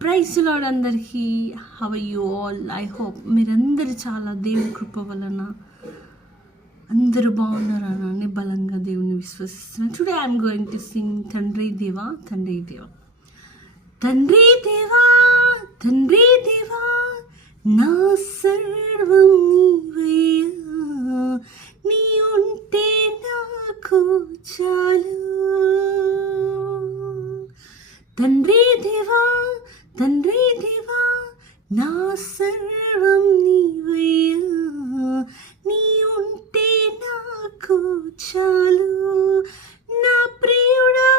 Praise lord అందరికీ. How you all I hope మీరందరూ చాలా దేవుని కృప వలన అందరూ బాగున్నారని బలంగా దేవుని విశ్వసిస్తున్నాను today I'm going to sing తండ్రి దేవా తండ్రి దేవా తండ్రి దేవా తండ్రి దేవా నా సర్వం నీవయ్యా తండ్రి దేవా తండ్రి దేవా నా సర్వం నీవయ్యా. నీ ఉంటే నాకు చాలు. నా ప్రియుడా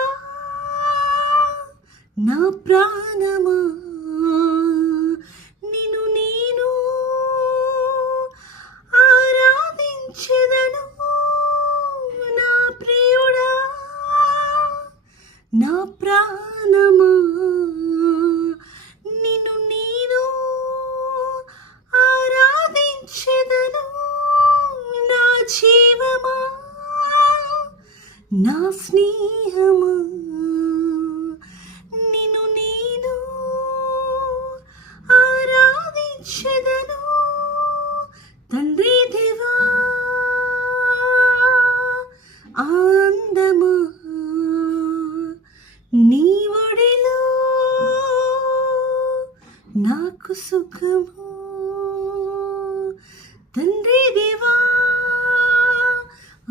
నా ప్రాణమా. నా ప్రాణమా? నిన్ను నేను ఆరాధించెదను. నా జీవమా? నా స్నేహమా? నీ ఒడిలో నాకు సుఖము. తండ్రి దేవా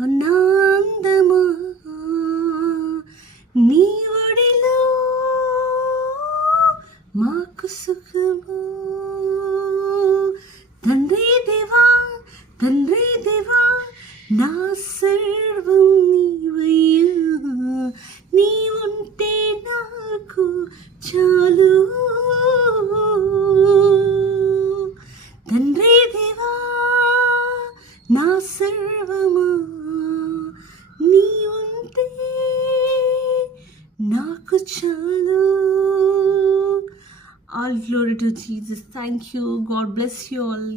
ఆనందమా నీ ఒడిలో మాకు సుఖము. తండ్రి దేవా తండ్రి చాలు. తండ్రి దేవా నా సర్వమా నీ ఉంటే నాకు చాలు. All glory to Jesus thank you God bless you all